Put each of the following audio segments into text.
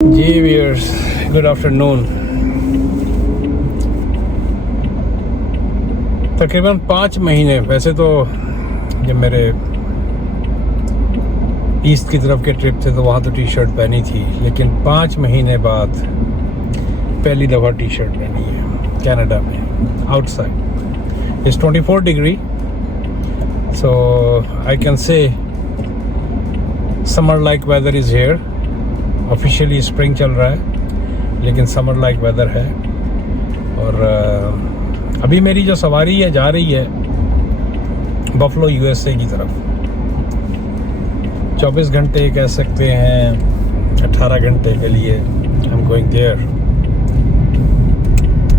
जी viewers, good afternoon. तकरीबन 5 महीने, वैसे तो जब मेरे ईस्ट की तरफ के ट्रिप थे तो वहाँ तो टी शर्ट पहनी थी, लेकिन 5 महीने बाद पहली दफ़ा टी शर्ट पहनी है कनाडा में। Outside is 24 degree, so I can say summer like weather is here. Officially spring चल रहा है लेकिन समर लाइक वेदर है। और अभी मेरी जो सवारी है जा रही है बफलो यूएसए की तरफ। 24 घंटे कह सकते हैं, 18 घंटे के लिए आई एम गोइंग देयर।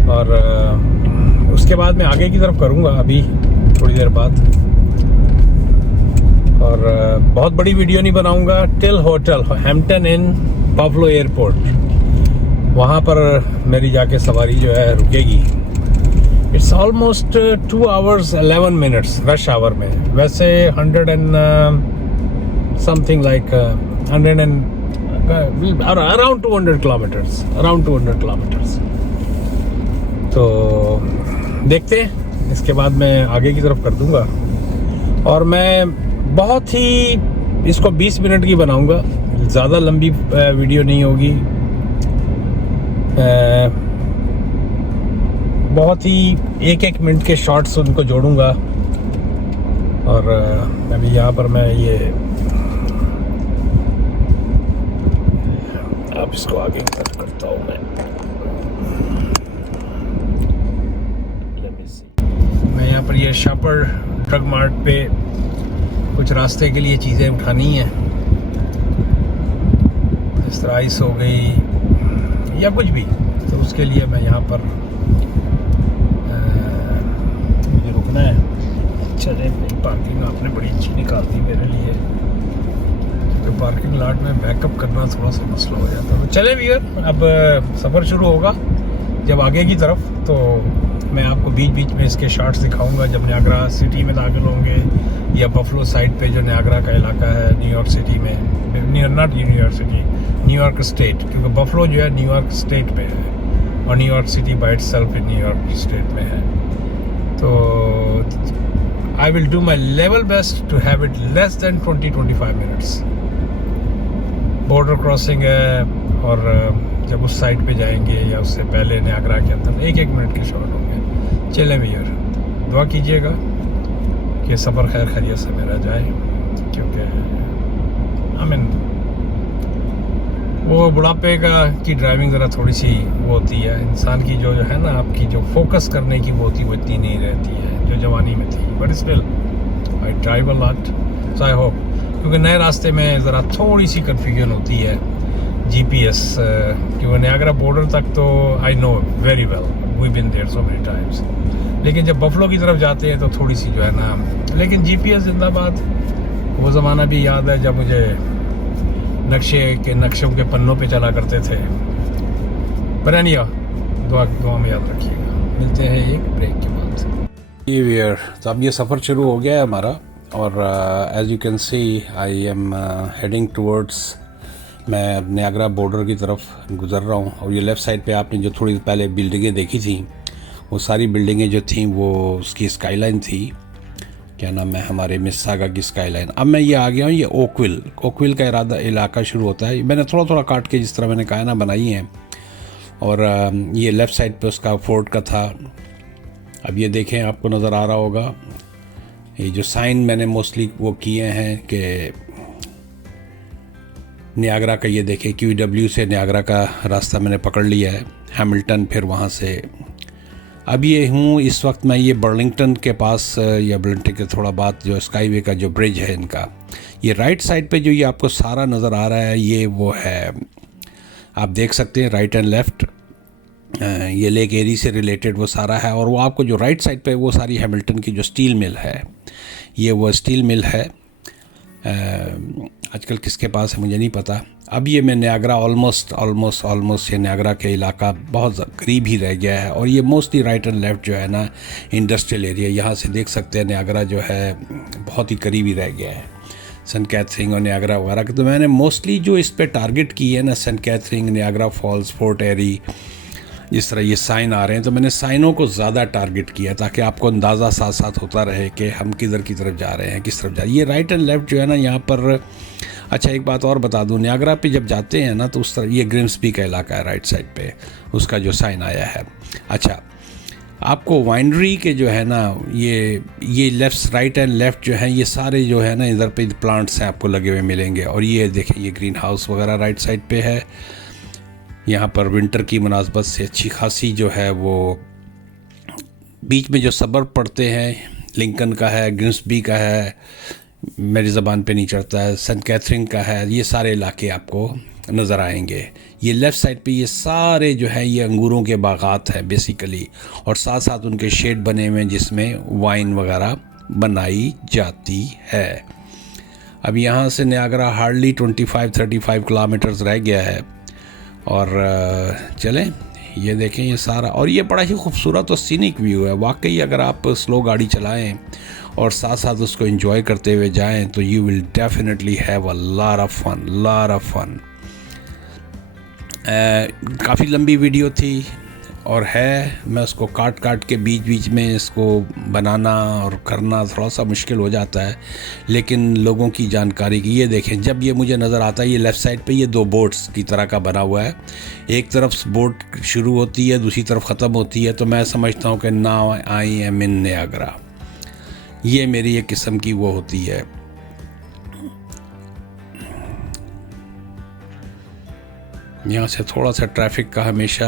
और उसके बाद मैं आगे की तरफ करूँगा अभी थोड़ी देर बाद। और बहुत बड़ी वीडियो नहीं बनाऊँगा। Till hotel Hampton in Buffalo airport, वहाँ पर मेरी जाके सवारी जो है रुकेगी। It's almost 2 hours 11 minutes rush hour में। वैसे 100 and something like 100 and around 200 kilometers, around 200 kilometers। तो देखते हैं, इसके बाद मैं आगे की तरफ कर दूंगा। और मैं बहुत ही इसको 20 मिनट की बनाऊंगा, ज़्यादा लंबी वीडियो नहीं होगी। बहुत ही 1-1 मिनट के शॉर्ट्स उनको जोड़ूंगा। और अभी यहाँ पर मैं ये अब इसको आगे की तरफ करता हूँ मैं यहाँ पर ये शापर ड्रग मार्ट पे कुछ रास्ते के लिए चीज़ें उठानी हैं, इस तरह आइस हो गई या कुछ भी, तो उसके लिए मैं यहाँ पर मुझे रुकना है। चले, पार्किंग आपने बड़ी अच्छी निकाल दी मेरे लिए, तो पार्किंग लॉट में बैकअप करना थोड़ा सा मसला हो जाता है। तो चले भैया, अब सफ़र शुरू होगा जब आगे की तरफ, तो मैं आपको बीच बीच में इसके शॉट्स दिखाऊंगा जब नियाग्रा सिटी में दाखिल होंगे, या बफलो साइड पे जो नियाग्रा का इलाका है न्यूयॉर्क सिटी में, not New York city, New York state, क्योंकि बफलो जो है न्यूयॉर्क स्टेट में है और New York city by itself New York state में है। तो I will do my level best to have it less than 20-25 minutes. Border crossing है, और जब उस साइड पे जाएंगे या उससे पहले नियाग्रा के अंदर 1-1 मिनट के शॉट होंगे। चले भैया, दुआ कीजिएगा कि सफ़र खैर खैरियत से मेरा जाए, क्योंकि आई मीन वो बुढ़ापे की ड्राइविंग ज़रा थोड़ी सी वो होती है, इंसान की जो है ना, आपकी जो फोकस करने की वो होती वो इतनी नहीं रहती है जो जवानी में थी। But still I drive a lot, so I hope, क्योंकि नए रास्ते में ज़रा थोड़ी सी कन्फ्यूजन होती है GPS, क्योंकि नियाग्रा बॉर्डर तक तो I know very well, we been there so many times, लेकिन जब बफलो की तरफ जाते हैं तो थोड़ी सी जो है ना, लेकिन GPS जिंदाबाद। वो ज़माना भी याद है जब मुझे नक्शों के पन्नों पे चला करते थे। पर एनिया, दुआ में याद रखिएगा। मिलते हैं एक ब्रेक के बाद। ये वियर, तो अब ये सफ़र शुरू हो गया है हमारा, और as you can see I am heading towards, मैं नियाग्रा बॉर्डर की तरफ गुज़र रहा हूँ। और ये लेफ़्ट साइड पे आपने जो थोड़ी पहले बिल्डिंगें देखी थी, वो सारी बिल्डिंगें जो थी वो उसकी स्काईलाइन थी, क्या नाम है, हमारे मिस्सागा की स्काईलाइन। अब मैं ये आ गया हूँ, ये ओकविल का इलाका शुरू होता है। मैंने थोड़ा थोड़ा काट के, जिस तरह मैंने कहा ना, बनाई हैं। और ये लेफ़्ट साइड पे उसका फोर्ट का था। अब ये देखें, आपको नज़र आ रहा होगा, ये जो साइन मैंने मोस्टली वो किए हैं कि नियाग्रा का, ये देखें QW से नियाग्रा का रास्ता मैंने पकड़ लिया है, हैमिल्टन, फिर वहाँ से अब ये हूँ इस वक्त मैं ये बर्लिंगटन के पास, या बर्लिंगटन के थोड़ा बाद जो स्काईवे का जो ब्रिज है इनका, ये राइट साइड पे जो ये आपको सारा नज़र आ रहा है, ये वो है, आप देख सकते हैं राइट एंड लेफ़्ट, ये लेक एरी से रिलेटेड वो सारा है। और वो आपको जो राइट साइड पे वो सारी हैमिल्टन की जो स्टील मिल है, ये वो स्टील मिल है। आजकल किसके पास है मुझे नहीं पता। अब ये मैं नियाग्रा ऑलमोस्ट ये नियाग्रा के इलाका बहुत करीब ही रह गया है। और ये मोस्टली राइट एंड लेफ़्ट जो है ना, इंडस्ट्रियल एरिया, यहाँ से देख सकते हैं नियाग्रा जो है बहुत ही करीब ही रह गया है। सेंट कैथरीन और नियाग्रा वगैरह के। तो मैंने मोस्टली जो इस पे टारगेट की है ना, Saint Catherine, Niagara Falls, Fort Erie, जिस तरह ये साइन आ रहे हैं, तो मैंने साइनों को ज़्यादा टारगेट किया ताकि आपको अंदाज़ा साथ साथ होता रहे कि हम किधर की तरफ जा रहे हैं, किस तरफ जा रहे हैं। ये राइट एंड लेफ़्ट जो है ना यहाँ पर। अच्छा, एक बात और बता दूँ, नियाग्रा पे जब जाते हैं ना तो उस तरह, ये ग्रिम्सबी का इलाका है राइट साइड पे, उसका जो साइन आया है। अच्छा, आपको वाइनरी के जो है ना ये लेफ्ट, राइट एंड लेफ़्ट जो है, ये सारे जो है ना इधर पे प्लांट्स हैं आपको लगे हुए मिलेंगे। और ये देखें, ये ग्रीन हाउस वगैरह राइट साइड पे है। यहाँ पर विंटर की मुनासबत से अच्छी खासी जो है वो बीच में जो सबर्ब पड़ते हैं, लिंकन का है, ग्रिम्सबी का है, मेरी ज़बान पे नहीं चढ़ता है, सेंट कैथरीन का है, ये सारे इलाके आपको नज़र आएंगे। ये लेफ़्ट साइड पे ये सारे जो है ये अंगूरों के बागात हैं बेसिकली, और साथ साथ उनके शेड बने हुए हैं जिसमें वाइन वगैरह बनाई जाती है। अब यहाँ से नियाग्रा हार्डली 25-35 किलोमीटर्स रह गया है। और चलें, ये देखें ये सारा, और ये बड़ा ही खूबसूरत और सीनिक व्यू है वाकई। अगर आप स्लो गाड़ी चलाएं और साथ साथ उसको एंजॉय करते हुए जाएं तो you will definitely have a lot of fun. काफ़ी लंबी वीडियो थी और है, मैं उसको काट के बीच में इसको बनाना और करना थोड़ा सा मुश्किल हो जाता है, लेकिन लोगों की जानकारी की। ये देखें, जब ये मुझे नज़र आता है, ये लेफ़्ट साइड पे ये दो बोट्स की तरह का बना हुआ है, एक तरफ बोट शुरू होती है, दूसरी तरफ ख़त्म होती है। तो मैं समझता हूँ कि now I am in Niagara. ये मेरी एक किस्म की वो होती है। यहाँ से थोड़ा सा ट्रैफिक का हमेशा,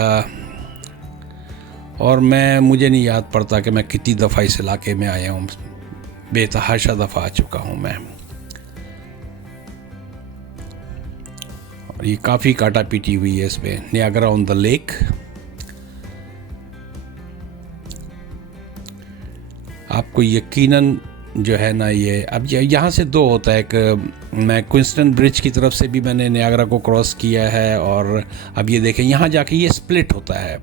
और मुझे नहीं याद पड़ता कि मैं कितनी दफ़ा इस इलाके में आया हूँ, बेतहाशा दफ़ा आ चुका हूँ मैं। और ये काफ़ी काटा पीटी हुई है इसमें, नियाग्रा ऑन द लेक। आपको यकीनन जो है ना ये, अब यहाँ से दो होता है, एक मैं क्विंसटन ब्रिज की तरफ से भी मैंने नियाग्रा को क्रॉस किया है, और अब ये देखें यहाँ जाके ये स्प्लिट होता है।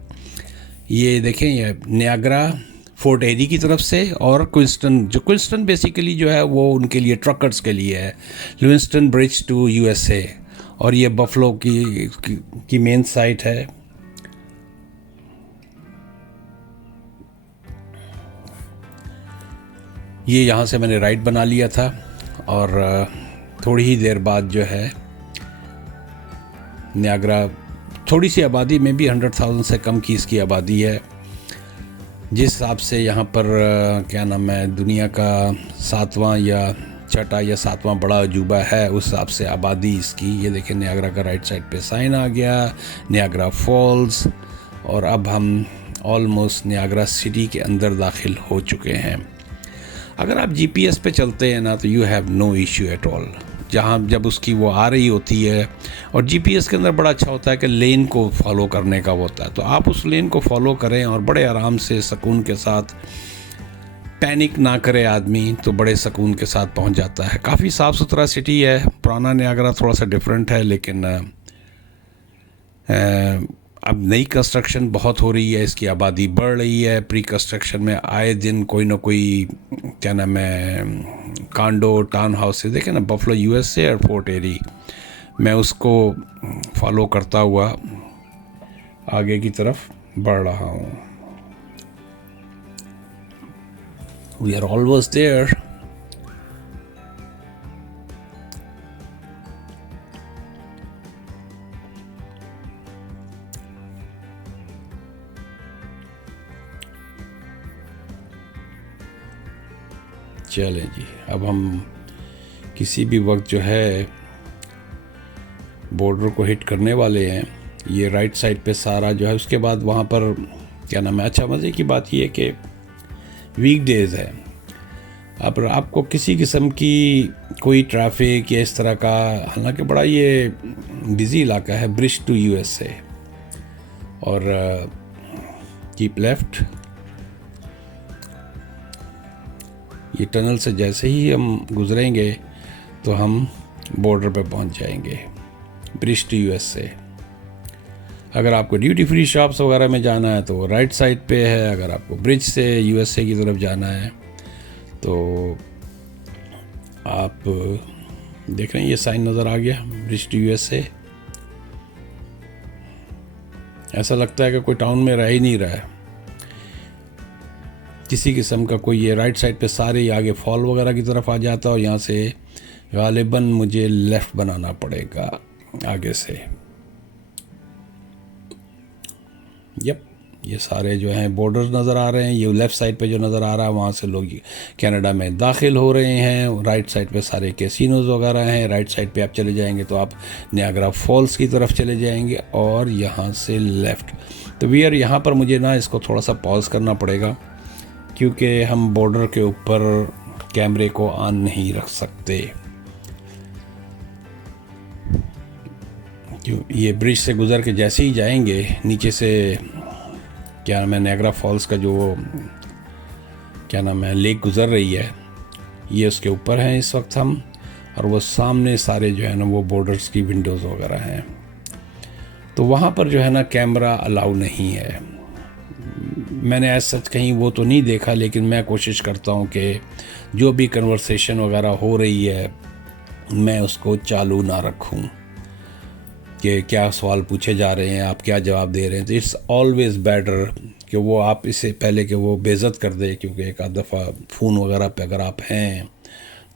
ये देखें, ये नियाग्रा फोर्ट एरी की तरफ से, और क्विंसटन बेसिकली जो है वो उनके लिए, ट्रकर्स के लिए है, लिविंगस्टन ब्रिज टू USA। और ये बफलो की मेन साइट है। ये यहाँ से मैंने राइट बना लिया था, और थोड़ी ही देर बाद जो है नियाग्रा, थोड़ी सी आबादी में भी 100,000 से कम की इसकी आबादी है। जिस हिसाब से यहाँ पर क्या नाम है, दुनिया का 7वां या 6वां या 7वां बड़ा अजूबा है, उस हिसाब से आबादी इसकी। ये देखें, नियाग्रा का राइट साइड पे साइन आ गया, नियाग्रा फॉल्स। और अब हम ऑलमोस्ट नियाग्रा सिटी के अंदर दाखिल हो चुके हैं। अगर आप GPS पे चलते हैं ना तो you have no issue at all. जहाँ जब उसकी वो आ रही होती है, और GPS के अंदर बड़ा अच्छा होता है कि लेन को फॉलो करने का होता है, तो आप उस लेन को फॉलो करें और बड़े आराम से सुकून के साथ, पैनिक ना करे आदमी, तो बड़े सुकून के साथ पहुंच जाता है। काफ़ी साफ़ सुथरा सिटी है। पुराना नियाग्रा थोड़ा सा डिफरेंट है, लेकिन अब नई कंस्ट्रक्शन बहुत हो रही है, इसकी आबादी बढ़ रही है। प्री कंस्ट्रक्शन में आए दिन कोई ना कोई क्या नाम है, कांडो टाउन हाउस से, देखें ना, बफलो USA और फोर्ट एरी, मैं उसको फॉलो करता हुआ आगे की तरफ बढ़ रहा हूँ। We are almost there. चलें जी, अब हम किसी भी वक्त जो है बॉर्डर को हिट करने वाले हैं। ये राइट साइड पे सारा जो है, उसके बाद वहाँ पर क्या नाम है, अच्छा मज़े की बात ये है कि वीकडेज़ है। अब आपको किसी किस्म की कोई ट्रैफिक या इस तरह का, हालांकि बड़ा ये बिज़ी इलाका है, ब्रिज टू USA। और कीप लेफ़्ट, ये टनल से जैसे ही हम गुजरेंगे तो हम बॉर्डर पे पहुंच जाएंगे, ब्रिज टू USA। अगर आपको ड्यूटी फ्री शॉप्स वगैरह में जाना है तो वो राइट साइड पे है। अगर आपको ब्रिज से USA की तरफ जाना है तो आप देख रहे हैं ये साइन नज़र आ गया, ब्रिज टू USA। ऐसा लगता है कि कोई टाउन में रह ही नहीं रहा है किसी किस्म का कोई। ये राइट साइड पे सारे ही आगे फॉल वगैरह की तरफ आ जाता है और यहाँ से गालिबन मुझे लेफ़्ट बनाना पड़ेगा आगे से। यप, ये सारे जो हैं बॉर्डर्स नज़र आ रहे हैं। ये लेफ़्ट साइड पे जो नज़र आ रहा है वहाँ से लोग कनाडा में दाखिल हो रहे हैं। राइट साइड पे सारे कैसीनोज वगैरह हैं। राइट साइड पे आप चले जाएंगे तो आप नियाग्रा फॉल्स की तरफ चले जाएंगे और यहाँ से लेफ़्ट। तो वीयर यहाँ पर मुझे ना इसको थोड़ा सा पॉज करना पड़ेगा क्योंकि हम बॉर्डर के ऊपर कैमरे को ऑन नहीं रख सकते। ये ब्रिज से गुज़र के जैसे ही जाएंगे नीचे से, क्या नाम है, नायग्रा फॉल्स का जो क्या नाम है लेक गुज़र रही है, ये उसके ऊपर हैं इस वक्त हम। और वो सामने सारे जो है ना वो बॉर्डर्स की विंडोज़ वगैरह हैं। तो वहाँ पर जो है ना कैमरा अलाउ नहीं है। मैंने ऐसा सच कहीं वो तो नहीं देखा, लेकिन मैं कोशिश करता हूँ कि जो भी कन्वर्सेशन वगैरह हो रही है मैं उसको चालू ना रखूँ कि क्या सवाल पूछे जा रहे हैं, आप क्या जवाब दे रहे हैं। तो इट्स ऑलवेज़ बेटर कि वो आप इससे पहले कि वो बेइज्जत कर दे, क्योंकि एक आध दफ़ा फ़ोन वगैरह पे अगर आप हैं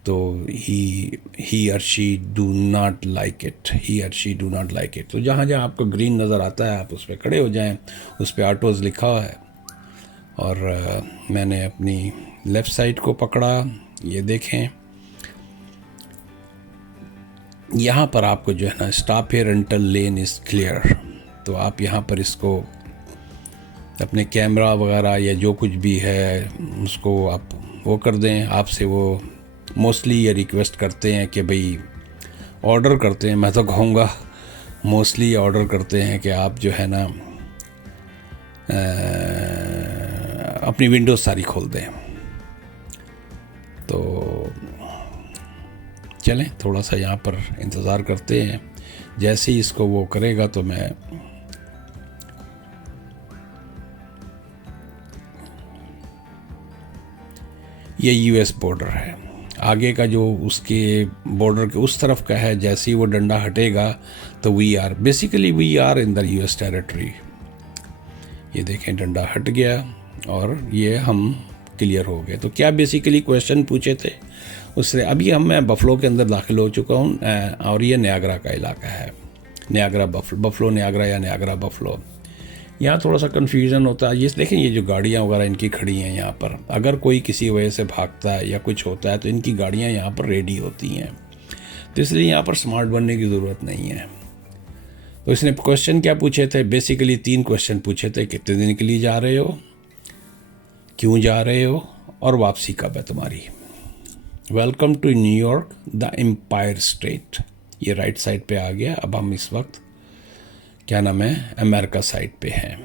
तो ही और she do not like it. तो जहाँ जहाँ आपको ग्रीन नज़र आता है आप उस पर खड़े हो जाएं। उस पर ऑटोज़ लिखा हुआ है और मैंने अपनी लेफ़्ट साइड को पकड़ा। ये देखें यहाँ पर आपको जो है ना stop here until lane is clear. तो आप यहाँ पर इसको अपने कैमरा वगैरह या जो कुछ भी है उसको आप वो कर दें। आपसे वो मोस्टली ये रिक्वेस्ट करते हैं कि भाई ऑर्डर करते हैं, मैं तो कहूँगा मोस्टली ऑर्डर करते हैं कि आप जो है ना अपनी विंडोज़ सारी खोल दें। तो चलें थोड़ा सा यहाँ पर इंतज़ार करते हैं। जैसे ही इसको वो करेगा तो मैं ये US बॉर्डर है, आगे का जो उसके बॉर्डर के उस तरफ का है। जैसे ही वो डंडा हटेगा तो we are in the US territory. ये देखें डंडा हट गया और ये हम क्लियर हो गए। तो क्या बेसिकली क्वेश्चन पूछे थे उससे, अभी मैं बफलो के अंदर दाखिल हो चुका हूँ और ये नियाग्रा का इलाका है, नियाग्रा बफलो नियाग्रा या नियाग्रा बफलो। यहाँ थोड़ा सा कन्फ्यूज़न होता है। ये देखें ये जो गाड़ियाँ वगैरह इनकी खड़ी हैं यहाँ पर, अगर कोई किसी वजह से भागता है या कुछ होता है तो इनकी गाड़ियाँ यहाँ पर रेडी होती हैं। तो इसलिए यहाँ पर स्मार्ट बनने की ज़रूरत नहीं है। तो इसने क्वेश्चन क्या पूछे थे, बेसिकली 3 क्वेश्चन पूछे थे। कितने दिन के लिए जा रहे हो, क्यों जा रहे हो, और वापसी कब है तुम्हारी। Welcome to New York the empire state. ये राइट साइड पे आ गया। अब हम इस वक्त क्या नाम है अमेरिका साइड पे हैं।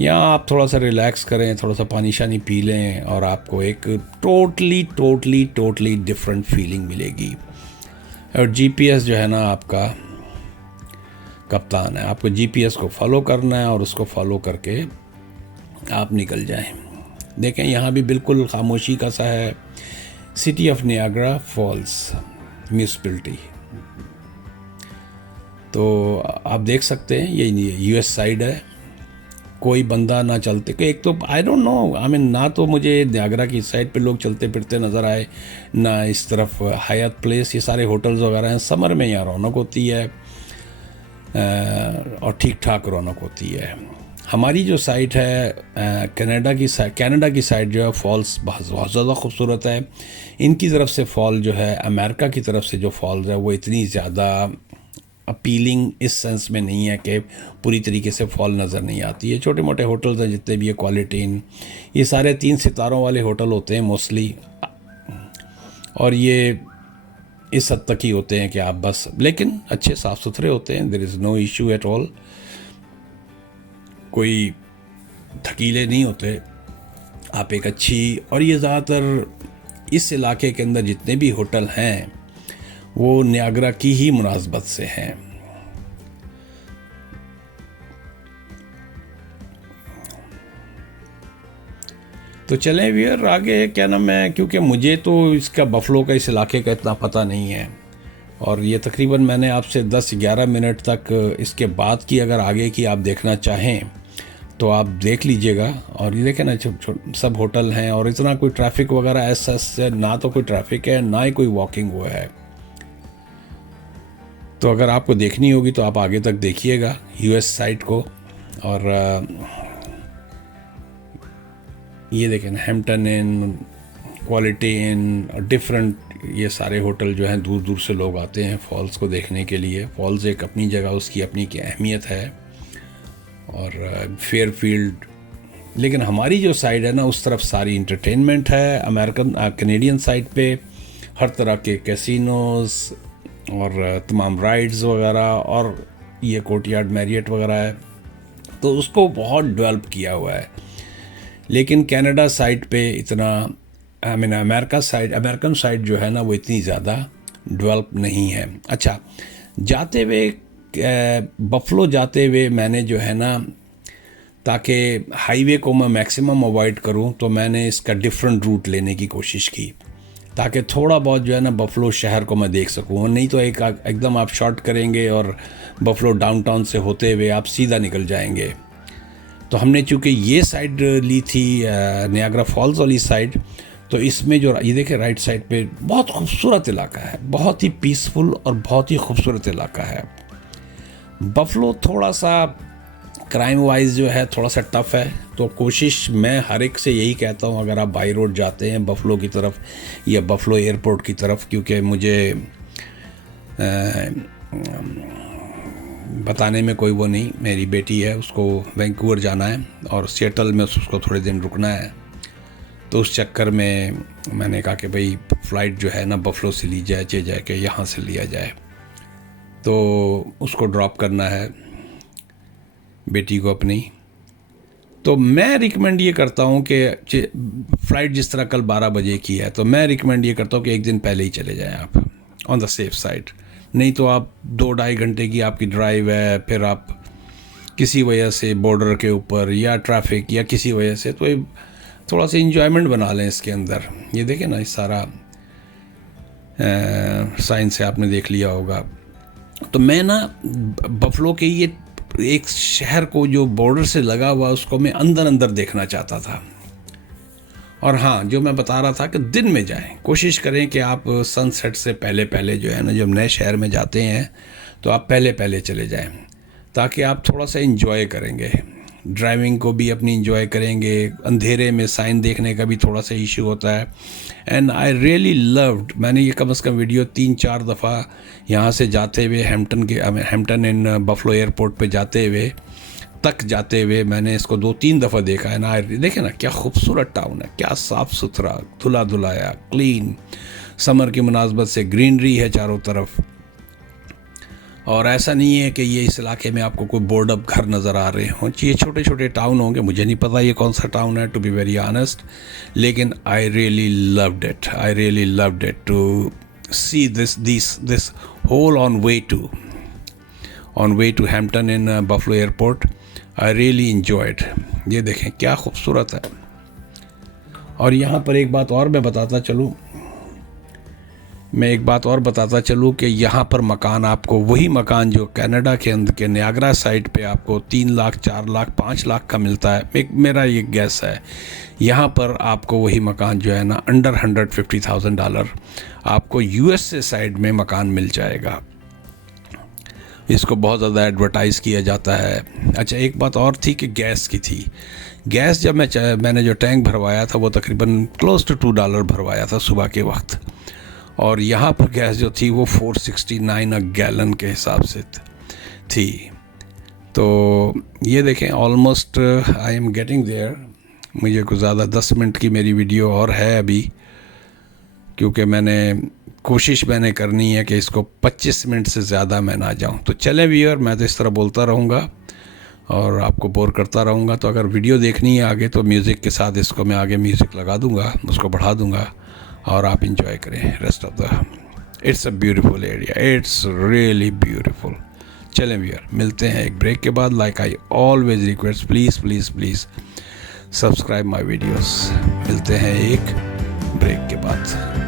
यहाँ आप थोड़ा सा रिलैक्स करें, थोड़ा सा पानी शानी पी लें और आपको एक टोटली डिफरेंट फीलिंग मिलेगी। और GPS जो है ना आपका कप्तान है, आपको GPS को फॉलो करना है और उसको फॉलो करके आप निकल जाएं। देखें यहाँ भी बिल्कुल खामोशी का सा है। City of Niagara Falls municipality. तो आप देख सकते हैं ये US साइड है, कोई बंदा ना चलते। एक तो आई डोंट नो ना तो मुझे नियाग्रा की साइड पे लोग चलते फिरते नज़र आए, ना इस तरफ हयात प्लेस। ये सारे होटल्स वगैरह हैं। समर में यहाँ रौनक होती है और ठीक ठाक रौनक होती है। हमारी जो साइट है कनाडा की साइड जो है फॉल्स बहुत ज़्यादा खूबसूरत है। इनकी तरफ से फॉल जो है, अमेरिका की तरफ से जो फॉल्स है वो इतनी ज़्यादा अपीलिंग इस सेंस में नहीं है कि पूरी तरीके से फॉल नज़र नहीं आती है। छोटे मोटे होटल्स हैं जितने भी है, क्वालिटी इन ये सारे 3 सितारों वाले होटल होते हैं मोस्टली, और ये इस हद तक ही होते हैं कि आप बस, लेकिन अच्छे साफ़ सुथरे होते हैं। There is no issue at all, कोई थकीले नहीं होते। आप एक अच्छी, और ये ज़्यादातर इस इलाके के अंदर जितने भी होटल हैं वो नियाग्रा की ही मुनासबत से हैं। तो चलें व्यूअर आगे क्या नाम है, क्योंकि मुझे तो इसका बफलो का इस इलाके का इतना पता नहीं है। और ये तकरीबन मैंने आपसे 10-11 मिनट तक इसके बाद की अगर आगे की आप देखना चाहें तो आप देख लीजिएगा। और ये देखें ना, सब होटल हैं और इतना कोई ट्रैफिक वगैरह ऐसा ना तो कोई ट्रैफिक है ना ही कोई वॉकिंग हुआ है। तो अगर आपको देखनी होगी तो आप आगे तक देखिएगा यूएस साइड को। और ये देखें ना, हैम्पटन इन, क्वालिटी इन और डिफरेंट, ये सारे होटल जो हैं दूर दूर से लोग आते हैं फॉल्स को देखने के लिए। फॉल्स एक अपनी जगह उसकी अपनी की अहमियत है। और फेयरफील्ड, लेकिन हमारी जो साइड है ना उस तरफ सारी इंटरटेनमेंट है। अमेरिकन कैनेडियन साइड पे हर तरह के कैसीनोज और तमाम राइड्स वगैरह, और ये कोर्टयार्ड मैरियट वगैरह है, तो उसको बहुत डेवलप किया हुआ है। लेकिन कनाडा साइड पे इतना, आई मीन अमेरिकन साइड जो है ना वो इतनी ज़्यादा डेवलप नहीं है। अच्छा, जाते हुए बफलो जाते हुए मैंने जो है ना, ताकि हाईवे को मैं मैक्सिमम अवॉइड करूं, तो मैंने इसका डिफरेंट रूट लेने की कोशिश की ताकि थोड़ा बहुत जो है ना बफलो शहर को मैं देख सकूं। नहीं तो एकदम आप शॉर्ट करेंगे और बफलो डाउनटाउन से होते हुए आप सीधा निकल जाएंगे। तो हमने चूँकि ये साइड ली थी नियाग्रा फॉल्स वाली साइड, तो इसमें जो ये देखें राइट साइड पे बहुत खूबसूरत इलाका है, बहुत ही पीसफुल और बहुत ही खूबसूरत इलाका है। बफलो थोड़ा सा क्राइम वाइज जो है थोड़ा सा टफ है, तो कोशिश मैं हर एक से यही कहता हूँ, अगर आप बाई रोड जाते हैं बफलो की तरफ या बफलो एयरपोर्ट की तरफ, क्योंकि मुझे बताने में कोई वो नहीं, मेरी बेटी है उसको वैंकूवर जाना है और सिएटल में उसको थोड़े दिन रुकना है, तो उस चक्कर में मैंने कहा कि भाई फ़्लाइट जो है ना बफलो से ली जाए, चाहे जाए कि यहाँ से लिया जाए। तो उसको ड्रॉप करना है बेटी को अपनी। तो मैं रिकमेंड ये करता हूँ कि फ़्लाइट जिस तरह कल 12 बजे की है, तो मैं रिकमेंड ये करता हूँ कि एक दिन पहले ही चले जाएं आप, ऑन द सेफ साइड। नहीं तो आप 2-2.5 घंटे की आपकी ड्राइव है, फिर आप किसी वजह से बॉर्डर के ऊपर या ट्रैफिक या किसी वजह से, तो थोड़ा सा इंजॉयमेंट बना लें इसके अंदर। ये देखें ना, इस सारा साइन से आपने देख लिया होगा। तो मैं ना बफलो के ये एक शहर को जो बॉर्डर से लगा हुआ उसको मैं अंदर अंदर देखना चाहता था। और हाँ, जो मैं बता रहा था कि दिन में जाएं, कोशिश करें कि आप सनसेट से पहले पहले जो है ना, जब नए शहर में जाते हैं तो आप पहले पहले चले जाएं, ताकि आप थोड़ा सा इंजॉय करेंगे, ड्राइविंग को भी अपनी इंजॉय करेंगे। अंधेरे में साइन देखने का भी थोड़ा सा इशू होता है। एंड आई रियली लव्ड, मैंने ये कम से कम वीडियो 3-4 दफ़ा यहाँ से जाते हुए हैम्पटन इन बफलो एयरपोर्ट पे जाते हुए मैंने इसको 2-3 दफ़ा देखा है ना। देखें ना क्या खूबसूरत टाउन है, क्या साफ़ सुथरा, धुला धुलाया, क्लीन, समर की मुनासबत से ग्रीनरी है चारों तरफ। और ऐसा नहीं है कि ये इस इलाके में आपको कोई बोर्ड अप घर नज़र आ रहे हों, ये छोटे छोटे टाउन होंगे, मुझे नहीं पता ये कौन सा टाउन है टू बी वेरी ऑनेस्ट, लेकिन I really loved it to see this whole on way to Hampton in Buffalo airport. I really enjoyed. ये देखें क्या खूबसूरत है। और यहाँ पर एक बात और मैं बताता चलूँ कि यहाँ पर मकान, आपको वही मकान जो कनाडा के अंदर के नियाग्रा साइड पे आपको 3 लाख, 4 लाख, 5 लाख का मिलता है, मेरा ये गैस है, यहाँ पर आपको वही मकान जो है ना अंडर $150,000 आपको यूएसए साइड में मकान मिल जाएगा। इसको बहुत ज़्यादा एडवर्टाइज़ किया जाता है। अच्छा, एक बात और थी कि गैस की थी। गैस जब मैंने जो टैंक भरवाया था वो तकरीबन क्लोज टू $2 भरवाया था सुबह के वक्त, और यहाँ पर गैस जो थी वो 469 गैलन के हिसाब से थी। तो ये देखें, almost I am getting there. मुझे कुछ ज़्यादा 10 मिनट की मेरी वीडियो और है अभी, क्योंकि कोशिश मैंने करनी है कि इसको 25 मिनट से ज़्यादा मैं ना जाऊं। तो चले व्यूअर, मैं तो इस तरह बोलता रहूँगा और आपको बोर करता रहूँगा। तो अगर वीडियो देखनी है आगे तो म्यूज़िक के साथ इसको मैं आगे म्यूज़िक लगा दूँगा, उसको बढ़ा दूँगा और आप इंजॉय करें rest of the. It's a beautiful area, it's really beautiful. चलें व्यूअर, मिलते हैं एक ब्रेक के बाद। Like I always request, please subscribe my videos. मिलते हैं एक ब्रेक के बाद।